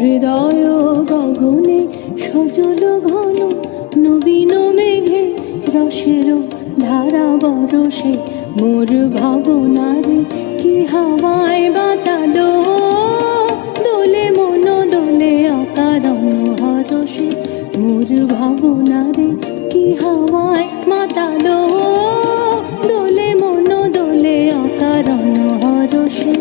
হৃদয় গগনে সজল ঘন নবীন মেঘে রসের ধারা বরসে মোর ভাবনারে কি হাওয়ায় বাতালো দোলে মন দোলে অকারণ হরসে মোর ভাবনারে কি হাওয়ায় মাতালো দোলে মন দোলে অকারণ হরসে।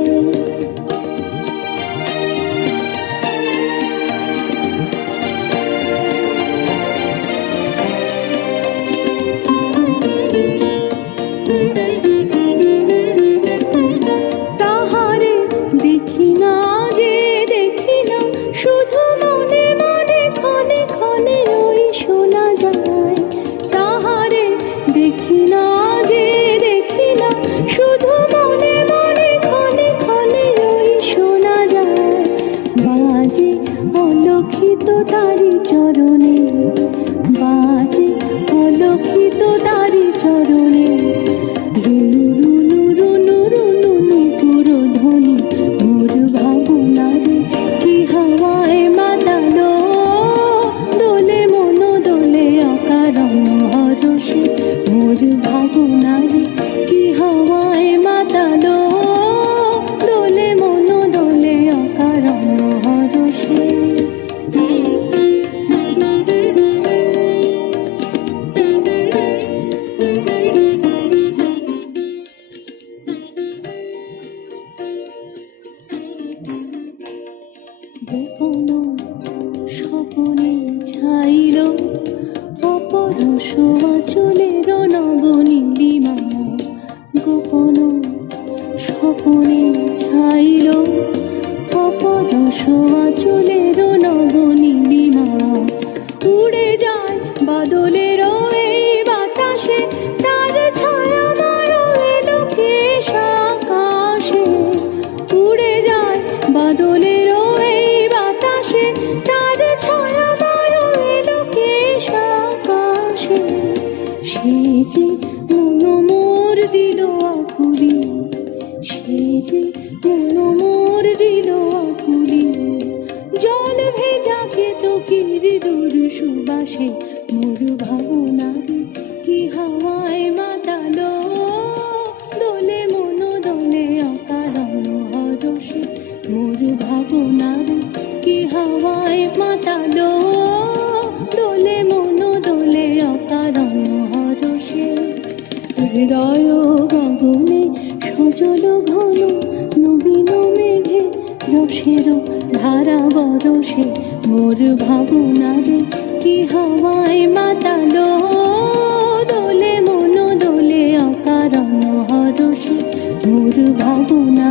তাহারে দেখি না যে দেখি না শুধু মনে মনে ক্ষণে ক্ষণে ওই শোনা যায়। তাহারে দেখি না যে দেখি না শুধু মনে মনে ক্ষণে ক্ষণে ওই শোনা যায়। বাজে অলক্ষিত তারি চরণে বাজে অলক্ষিত তারি চরণে গোপন স্বপনে ছাইল অপরশ আঁচলের নবনীলিমা। গোপন স্বপনে ছাইল অপরশ আঁচলের নবনীলিমা। উড়ে যায় বাদলের এই বাতাসে তার ছায়াময় এলোকেশ আকাশে। উড়ে যায় বাদলের সে যে মন মোর দিল আকুলি সে যে মন মোর দিল আকুলি। জল ভেজা কেতকীর দূর সুবাসে মোর ভাবনারে কি হাওয়ায় মাতালো দোলে মন দোলে অকারণ হরসে মোর ভাবনারে কি হাওয়ায় মাতালো দোলে মন দোলে অকারণ হরসে। হৃদয় গগনে সজল ঘন নবীন মেঘে রসের ধারা বরসে মোর ভাবনারে কি হাওয়ায় মাতালো দোলে মন দোলে অকারণ হরসে মোর ভাবনা।